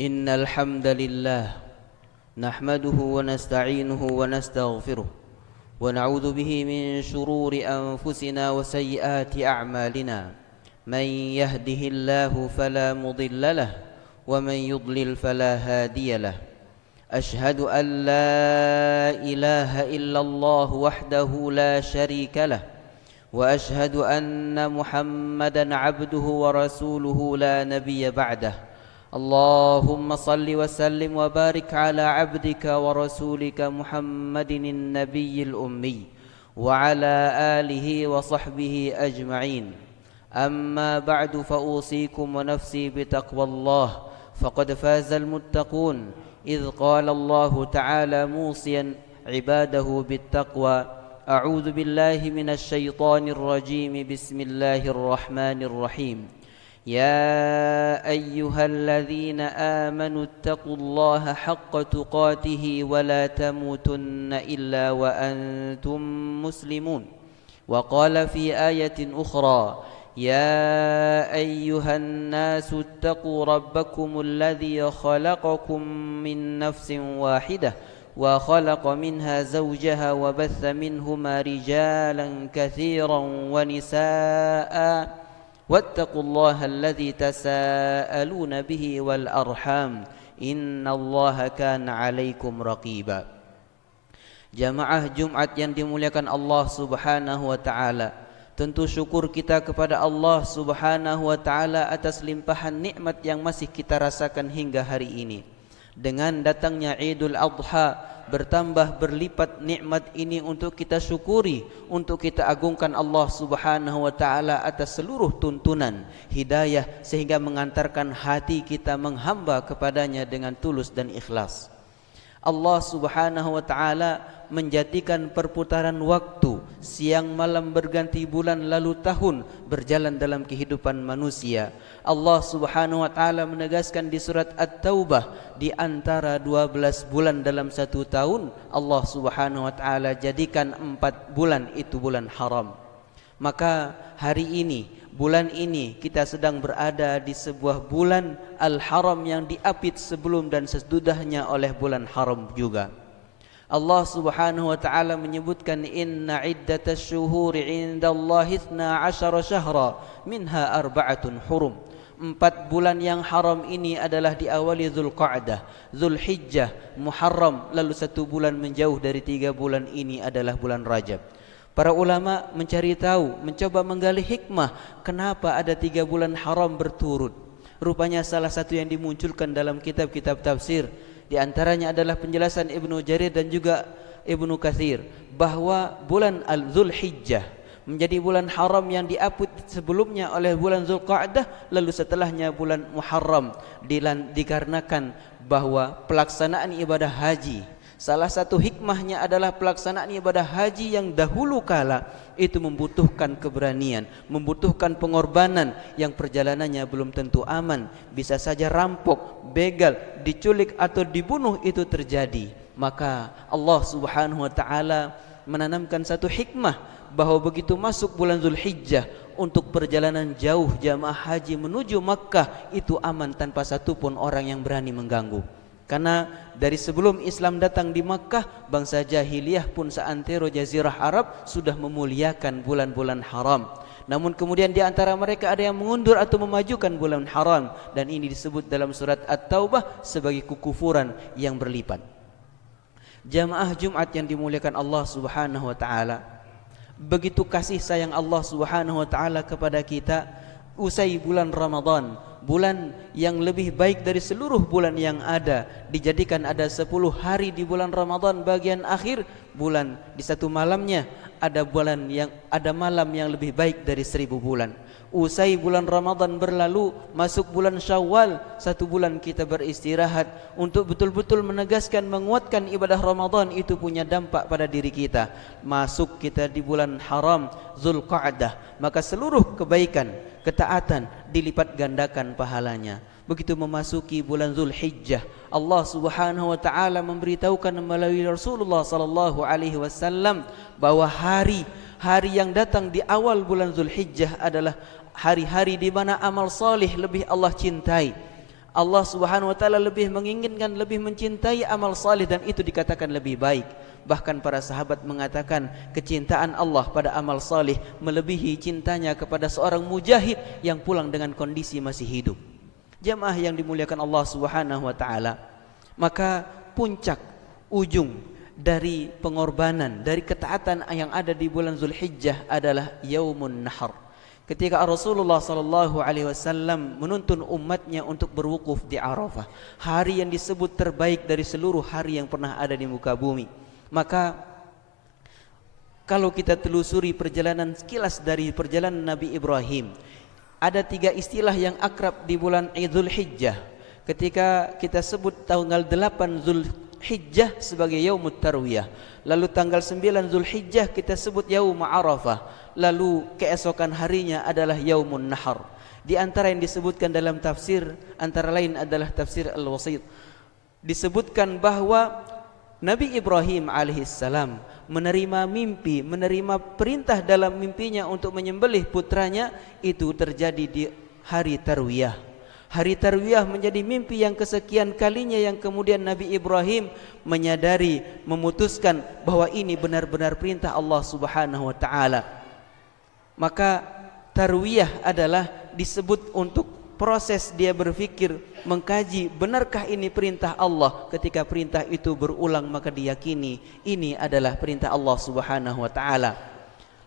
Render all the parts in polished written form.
إن الحمد لله نحمده ونستعينه ونستغفره ونعوذ به من شرور أنفسنا وسيئات أعمالنا. من يهده الله فلا مضل له ومن يضلل فلا هادي له. أشهد أن لا إله إلا الله وحده لا شريك له وأشهد أن محمدا عبده ورسوله لا نبي بعده. اللهم صل وسلم وبارك على عبدك ورسولك محمد النبي الأمي وعلى آله وصحبه أجمعين. أما بعد فأوصيكم ونفسي بتقوى الله فقد فاز المتقون إذ قال الله تعالى موصيا عباده بالتقوى. أعوذ بالله من الشيطان الرجيم. بسم الله الرحمن الرحيم. يا أيها الذين آمنوا اتقوا الله حق تقاته ولا تموتن إلا وأنتم مسلمون. وقال في آية أخرى يا أيها الناس اتقوا ربكم الذي خلقكم من نفس واحدة وخلق منها زوجها وبث منهما رجالا كثيرا ونساء واتقوا الله الذي تساءلون به والأرحام إن الله كان عليكم رقيبا. Jamaah Jumat yang dimuliakan Allah Subhanahu wa taala, tentu syukur kita kepada Allah Subhanahu wa taala atas limpahan nikmat yang masih kita rasakan hingga hari ini. Dengan datangnya Idul Adha, bertambah berlipat nikmat ini untuk kita syukuri, untuk kita agungkan Allah Subhanahu wa taala atas seluruh tuntunan hidayah sehingga mengantarkan hati kita menghamba kepadanya dengan tulus dan ikhlas. Allah Subhanahu wa taala menjadikan perputaran waktu, siang malam berganti bulan lalu tahun berjalan dalam kehidupan manusia. Allah Subhanahu wa taala menegaskan di surat At-Taubah, di antara 12 bulan dalam satu tahun, Allah Subhanahu wa taala jadikan 4 bulan itu bulan haram. Maka hari ini, bulan ini kita sedang berada di sebuah bulan Al-Haram yang diapit sebelum dan sesudahnya oleh bulan haram juga. Allah Subhanahu wa taala menyebutkan inna iddatasy syuhuri 'indallahi 12 syahra minha arba'atun hurum. 4 bulan yang haram ini adalah diawali Dzulqa'dah, Dzulhijjah, Muharram, lalu 1 bulan menjauh dari 3 bulan ini adalah bulan Rajab. Para ulama mencari tahu, mencoba menggali hikmah kenapa ada 3 bulan haram berturut. Rupanya salah satu yang dimunculkan dalam kitab-kitab tafsir, di antaranya adalah penjelasan Ibnu Jarir dan juga Ibnu Katsir, bahwa bulan Dzulhijjah menjadi bulan haram yang diapit sebelumnya oleh bulan Dzulqa'dah, lalu setelahnya bulan Muharram, dikarenakan bahwa pelaksanaan ibadah haji, salah satu hikmahnya adalah pelaksanaan ibadah haji yang dahulu kala itu membutuhkan keberanian, membutuhkan pengorbanan yang perjalanannya belum tentu aman, bisa saja rampok, begal, diculik atau dibunuh itu terjadi. Maka Allah Subhanahu wa taala menanamkan satu hikmah bahwa begitu masuk bulan Dzulhijjah, untuk perjalanan jauh jamaah haji menuju Makkah itu aman tanpa satupun orang yang berani mengganggu. Karena dari sebelum Islam datang di Makkah, bangsa jahiliyah pun seantero jazirah Arab sudah memuliakan bulan-bulan haram. Namun kemudian di antara mereka ada yang mengundur atau memajukan bulan haram, dan ini disebut dalam surat At-Taubah sebagai kekufuran yang berlipat. Jamaah Jumat yang dimuliakan Allah Subhanahu wa taala, begitu kasih sayang Allah Subhanahu wa taala kepada kita, usai bulan Ramadan, bulan yang lebih baik dari seluruh bulan yang ada, dijadikan ada 10 hari di bulan Ramadan bagian akhir bulan, di satu malamnya ada malam yang lebih baik dari 1000 bulan. Usai bulan Ramadan berlalu, masuk bulan Syawal, 1 bulan kita beristirahat untuk betul-betul menegaskan, menguatkan ibadah Ramadan itu punya dampak pada diri kita. Masuk kita di bulan haram Dzulqa'dah, maka seluruh kebaikan, ketaatan dilipat gandakan pahalanya. Begitu memasuki bulan Dzulhijjah, Allah Subhanahu wa taala memberitahukan melalui Rasulullah sallallahu alaihi wasallam bahwa hari yang datang di awal bulan Dzulhijjah adalah hari-hari di mana amal salih lebih Allah cintai. Allah Subhanahu wa taala lebih menginginkan, lebih mencintai amal saleh, dan itu dikatakan lebih baik. Bahkan para sahabat mengatakan kecintaan Allah pada amal saleh melebihi cintanya kepada seorang mujahid yang pulang dengan kondisi masih hidup. Jamaah yang dimuliakan Allah Subhanahu wa taala, maka puncak ujung dari pengorbanan, dari ketaatan yang ada di bulan Zulhijjah adalah Yaumun Nahar. Ketika Rasulullah sallallahu alaihi wasallam menuntun umatnya untuk berwukuf di Arafah, hari yang disebut terbaik dari seluruh hari yang pernah ada di muka bumi. Maka kalau kita telusuri perjalanan sekilas dari perjalanan Nabi Ibrahim, ada 3 istilah yang akrab di bulan Idul Hijjah. Ketika kita sebut tanggal 8 Zulhijjah sebagai Yaumut Tarwiyah, lalu tanggal 9 Zulhijjah kita sebut Yaum Arafah, lalu keesokan harinya adalah Yaumun Nahar. Di antara yang disebutkan dalam tafsir antara lain adalah tafsir Al-Wasit, disebutkan bahwa Nabi Ibrahim alaihissalam menerima mimpi, menerima perintah dalam mimpinya untuk menyembelih putranya, itu terjadi di hari Tarwiyah. Hari Tarwiyah menjadi mimpi yang kesekian kalinya yang kemudian Nabi Ibrahim menyadari, memutuskan bahwa ini benar-benar perintah Allah Subhanahu wa taala. Maka Tarwiyah adalah disebut untuk proses dia berpikir, mengkaji benarkah ini perintah Allah. Ketika perintah itu berulang maka diyakini ini adalah perintah Allah Subhanahu wa taala.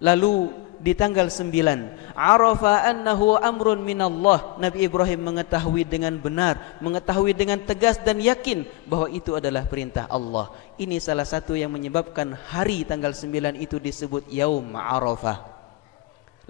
Lalu di tanggal 9 Arafa annahu amrun minallah, Nabi Ibrahim mengetahui dengan benar, mengetahui dengan tegas dan yakin bahwa itu adalah perintah Allah. Ini salah satu yang menyebabkan hari tanggal 9 itu disebut Yaum Arafah.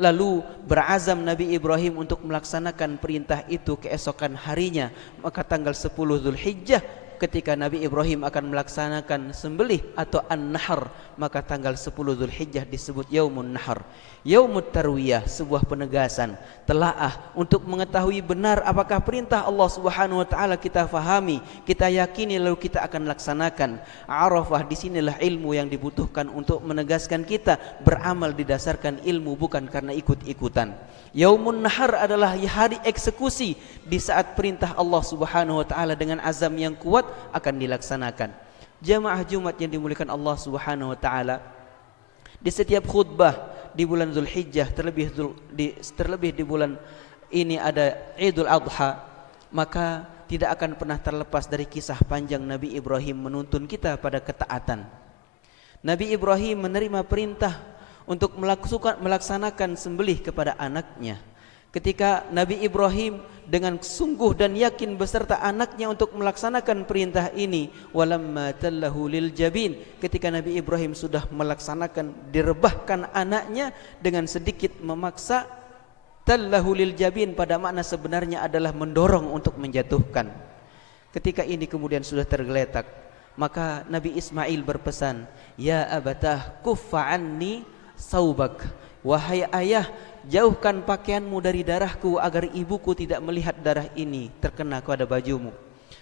Lalu berazam Nabi Ibrahim untuk melaksanakan perintah itu keesokan harinya. Maka tanggal 10 Zulhijjah ketika Nabi Ibrahim akan melaksanakan sembelih atau An-Nahr, maka tanggal 10 Zulhijjah disebut Yaumun Nahr. Yaumut Tarwiyah, sebuah penegasan, telaah untuk mengetahui benar apakah perintah Allah Subhanahu wa taala kita fahami, kita yakini, lalu kita akan laksanakan. Arafah, disinilah ilmu yang dibutuhkan untuk menegaskan kita beramal didasarkan ilmu, bukan karena ikut-ikutan. Yaumun Nahar adalah hari eksekusi, di saat perintah Allah Subhanahu wa taala dengan azam yang kuat akan dilaksanakan. Jamaah Jumat yang dimuliakan Allah Subhanahu wa taala, di setiap khutbah di bulan Zulhijjah, terlebih di bulan ini ada Idul Adha, maka tidak akan pernah terlepas dari kisah panjang Nabi Ibrahim menuntun kita pada ketaatan. Nabi Ibrahim menerima perintah untuk melaksanakan sembelih kepada anaknya. Ketika Nabi Ibrahim dengan sungguh dan yakin beserta anaknya untuk melaksanakan perintah ini, walamma tallahu lil jabin, ketika Nabi Ibrahim sudah melaksanakan, direbahkan anaknya dengan sedikit memaksa, tallahu lil jabin pada makna sebenarnya adalah mendorong untuk menjatuhkan. Ketika ini kemudian sudah tergeletak, maka Nabi Ismail berpesan, ya abatah kuffa anni saubak, wahai ayah, jauhkan pakaianmu dari darahku agar ibuku tidak melihat darah ini terkena pada bajumu.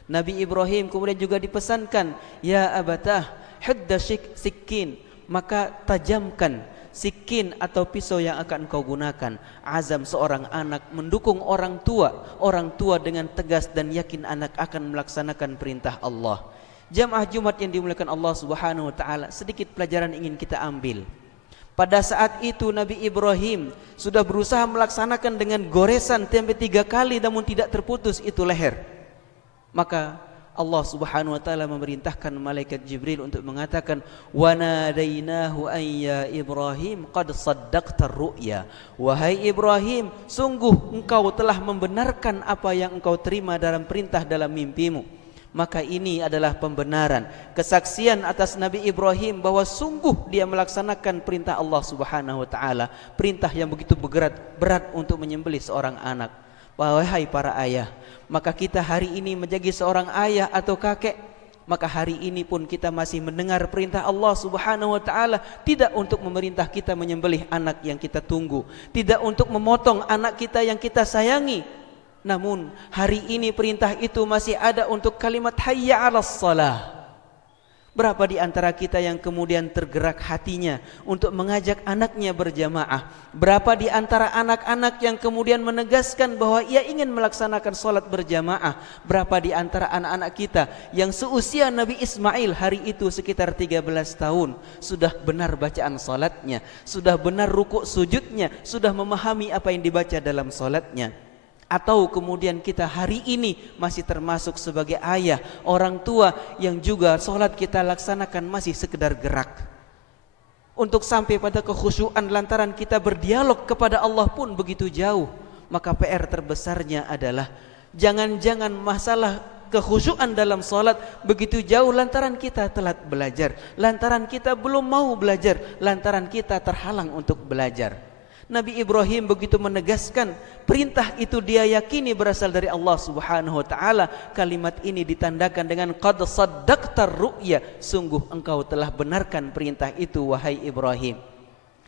Nabi Ibrahim kemudian juga dipesankan, ya abatah hudda sikin, maka tajamkan sikin atau pisau yang akan engkau gunakan. Azam seorang anak mendukung orang tua dengan tegas dan yakin anak akan melaksanakan perintah Allah. Jamaah Jumat yang dimuliakan Allah Subhanahu wa taala, sedikit pelajaran ingin kita ambil. Pada saat itu Nabi Ibrahim sudah berusaha melaksanakan dengan goresan sampai 3 kali namun tidak terputus itu leher. Maka Allah Subhanahu wa taala memerintahkan malaikat Jibril untuk mengatakan, wa nadainahu an ya Ibrahim qad saddaqtar ru'ya, wahai Ibrahim, sungguh engkau telah membenarkan apa yang engkau terima dalam perintah dalam mimpimu. Maka ini adalah pembenaran, kesaksian atas Nabi Ibrahim bahwa sungguh dia melaksanakan perintah Allah Subhanahu wa taala, perintah yang begitu berat untuk menyembelih seorang anak. Wahai para ayah, maka kita hari ini menjadi seorang ayah atau kakek, maka hari ini pun kita masih mendengar perintah Allah Subhanahu wa taala, tidak untuk memerintah kita menyembelih anak yang kita tunggu, tidak untuk memotong anak kita yang kita sayangi. Namun hari ini perintah itu masih ada untuk kalimat hayya 'alas shalah. Berapa di antara kita yang kemudian tergerak hatinya untuk mengajak anaknya berjamaah? Berapa di antara anak-anak yang kemudian menegaskan bahwa ia ingin melaksanakan sholat berjamaah? Berapa di antara anak-anak kita yang seusia Nabi Ismail hari itu sekitar 13 tahun sudah benar bacaan sholatnya, sudah benar rukuk sujudnya, sudah memahami apa yang dibaca dalam sholatnya? Atau kemudian kita hari ini masih termasuk sebagai ayah, orang tua yang juga sholat kita laksanakan masih sekedar gerak. Untuk sampai pada kekhusyuan lantaran kita berdialog kepada Allah pun begitu jauh. Maka PR terbesarnya adalah jangan-jangan masalah kekhusyuan dalam sholat begitu jauh lantaran kita telat belajar, lantaran kita belum mau belajar, lantaran kita terhalang untuk belajar. Nabi Ibrahim begitu menegaskan perintah itu dia yakini berasal dari Allah Subhanahu wa taala. Kalimat ini ditandakan dengan qad saddaqtar ru'ya, sungguh engkau telah benarkan perintah itu wahai Ibrahim.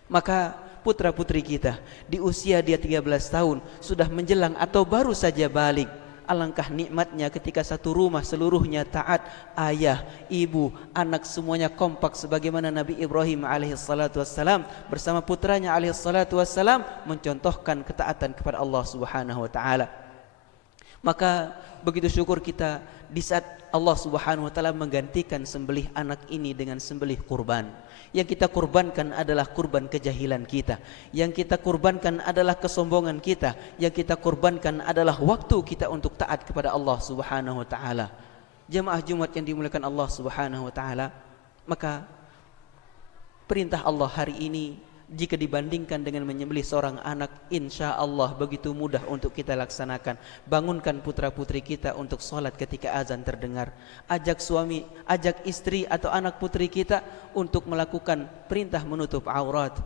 Maka putra-putri kita di usia dia 13 tahun sudah menjelang atau baru saja balik. Alangkah nikmatnya ketika satu rumah seluruhnya taat, ayah, ibu, anak semuanya kompak sebagaimana Nabi Ibrahim alaihissalatu wassalam bersama putranya alaihissalatu wassalam mencontohkan ketaatan kepada Allah Subhanahu wa taala. Maka begitu syukur kita di saat Allah Subhanahu wa taala menggantikan sembelih anak ini dengan sembelih kurban. Yang kita kurbankan adalah kurban kejahilan kita. Yang kita kurbankan adalah kesombongan kita. Yang kita kurbankan adalah waktu kita untuk taat kepada Allah Subhanahu wa taala. Jemaah Jumat yang dimuliakan Allah Subhanahu wa taala, maka perintah Allah hari ini jika dibandingkan dengan menyembelih seorang anak, insya Allah begitu mudah untuk kita laksanakan. Bangunkan putra-putri kita untuk sholat ketika azan terdengar. Ajak suami, ajak istri atau anak putri kita untuk melakukan perintah menutup aurat.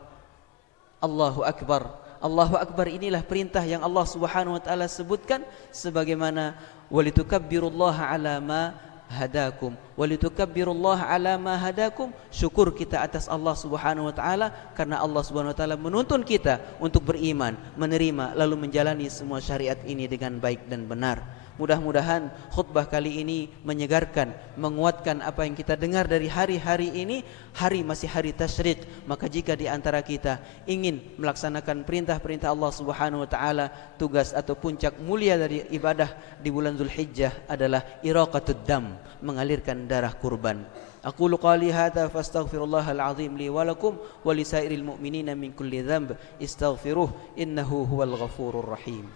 Allahu Akbar. Allahu Akbar inilah perintah yang Allah Subhanahu wa taala sebutkan sebagaimana walitukabbirullaha ala ma hadakum walitukabbirullaha ala ma hadakum. Syukur kita atas Allah Subhanahu wa taala karena Allah Subhanahu wa taala menuntun kita untuk beriman, menerima lalu menjalani semua syariat ini dengan baik dan benar. Mudah-mudahan khutbah kali ini menyegarkan, menguatkan apa yang kita dengar dari hari-hari ini. Hari masih hari tasyrik, maka jika di antara kita ingin melaksanakan perintah-perintah Allah Subhanahu wa taala, tugas atau puncak mulia dari ibadah di bulan Zulhijjah adalah iraqatud dam, mengalirkan darah kurban. Aqulu qali hadza fastaghfirullahal azim li wa lakum wa lisairil mu'minina min kulli dhanb istaghfiruh innahu huwal ghafurur rahim.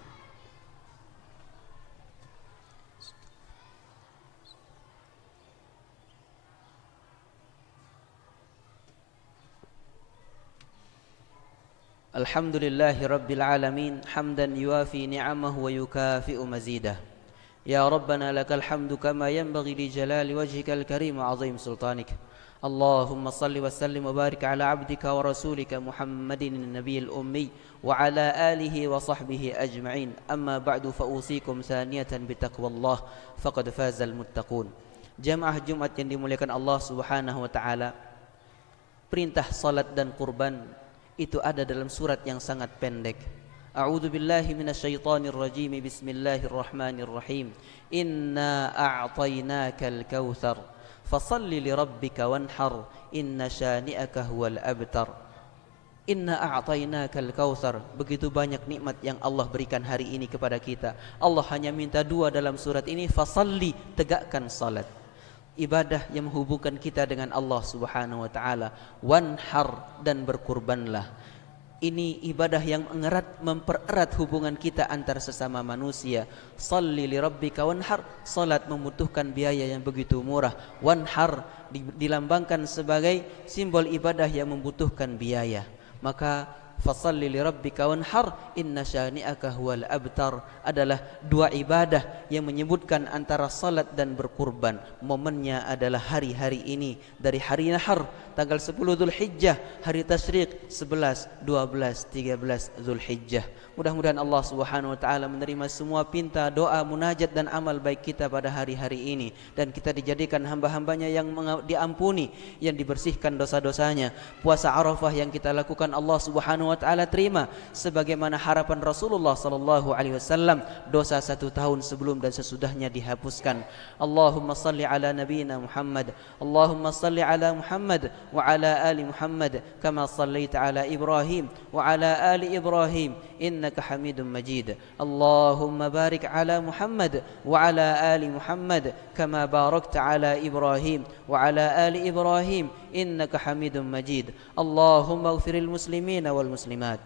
Alhamdulillahi Rabbil Alamin hamdan yuafi ni'amahu wa yukafi'u mazidah. Ya Rabbana lakal hamdu kama yanbaghi li jalali wajhikal karim wa azim sultanik. Allahumma salli wa sallim wa barik ala abdika wa rasulika Muhammadin nabiyil ummi wa ala alihi wa sahbihi ajma'in. Amma ba'du fa usikum saniyatan bitaqwallah faqad fazal muttaqun. Jamaah Jumat yang dimuliakan Allah Subhanahu wa taala, perintah salat dan kurban itu ada dalam surat yang sangat pendek. A'udzu billahi minasyaitonir rajim. Bismillahirrahmanirrahim. Inna a'tainakal kautsar fasalli lirabbika wanhar inna syani'aka huwal abtar. Inna a'tainakal kautsar. Begitu banyak nikmat yang Allah berikan hari ini kepada kita. Allah hanya minta dua dalam surat ini, fasalli, tegakkan salat. Ibadah yang menghubungkan kita dengan Allah Subhanahu wa taala, wanhar, dan berkurbanlah. Ini ibadah yang mempererat hubungan kita antar sesama manusia. Shalli li rabbika wanhar, salat membutuhkan biaya yang begitu murah. Wanhar dilambangkan sebagai simbol ibadah yang membutuhkan biaya. Maka fasalli li rabbika wanhar inna syani'aka huwal abtar adalah dua ibadah yang menyebutkan antara salat dan berkurban. Momennya adalah hari-hari ini, dari hari nahar tanggal 10 Zulhijjah, hari tasyrik 11, 12, 13 Zulhijjah. Mudah-mudahan Allah Subhanahu wa taala menerima semua pinta, doa, munajat dan amal baik kita pada hari-hari ini, dan kita dijadikan hamba-hambanya yang diampuni, yang dibersihkan dosa-dosanya. Puasa Arafah yang kita lakukan, Allah Subhanahu Subhanahu wa taala terima, sebagaimana harapan Rasulullah sallallahu alaihi wasallam, dosa 1 tahun sebelum dan sesudahnya dihapuskan. Allahumma salli ala nabiyyina Muhammad, Allahumma salli ala Muhammad wa ala ali Muhammad kama sallaita ala Ibrahim wa ala ali Ibrahim innaka Hamidum Majid. Allahumma barik ala Muhammad wa ala ali Muhammad kama barakta ala Ibrahim wa ala ali Ibrahim innaka Hamidum Majid. Allahumma ighfiril muslimina wal muslimat,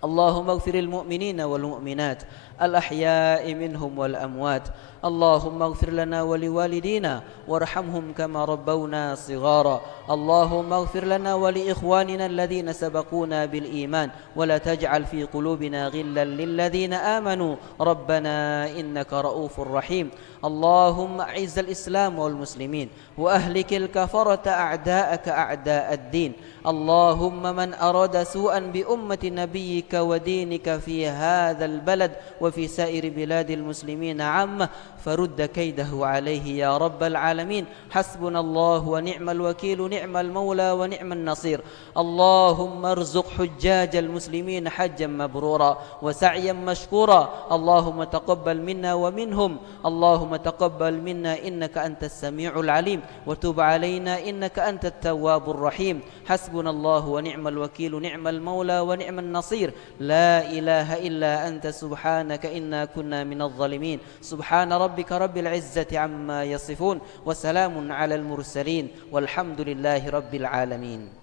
Allahumma ighfiril mu'minina wal mu'minat الأحياء منهم والأموات. اللهم اغفر لنا ولوالدينا وارحمهم كما ربونا صغارا. اللهم اغفر لنا ولإخواننا الذين سبقونا بالإيمان ولا تجعل في قلوبنا غلا للذين آمنوا ربنا إنك رؤوف رحيم. اللهم أعز الإسلام والمسلمين وأهلك الكفرة أعداءك أعداء الدين. اللهم من أراد سوءا بأمة نبيك ودينك في هذا البلد وفي سائر بلاد المسلمين عامة فرد كيده عليه يا رب العالمين. حسبنا الله ونعم الوكيل، نعم المولى ونعم النصير. اللهم ارزق حجاج المسلمين حجا مبرورا وسعيا مشكورا. اللهم تقبل منا ومنهم، اللهم تقبل منا إنك أنت السميع العليم، وتب علينا إنك أنت التواب الرحيم. حسبنا الله ونعم الوكيل، نعم المولى ونعم النصير. لا إله إلا أنت سبحانك إنا كنا من الظالمين. سبحان ربك رب العزة عما يصفون وسلام على المرسلين والحمد لله رب العالمين.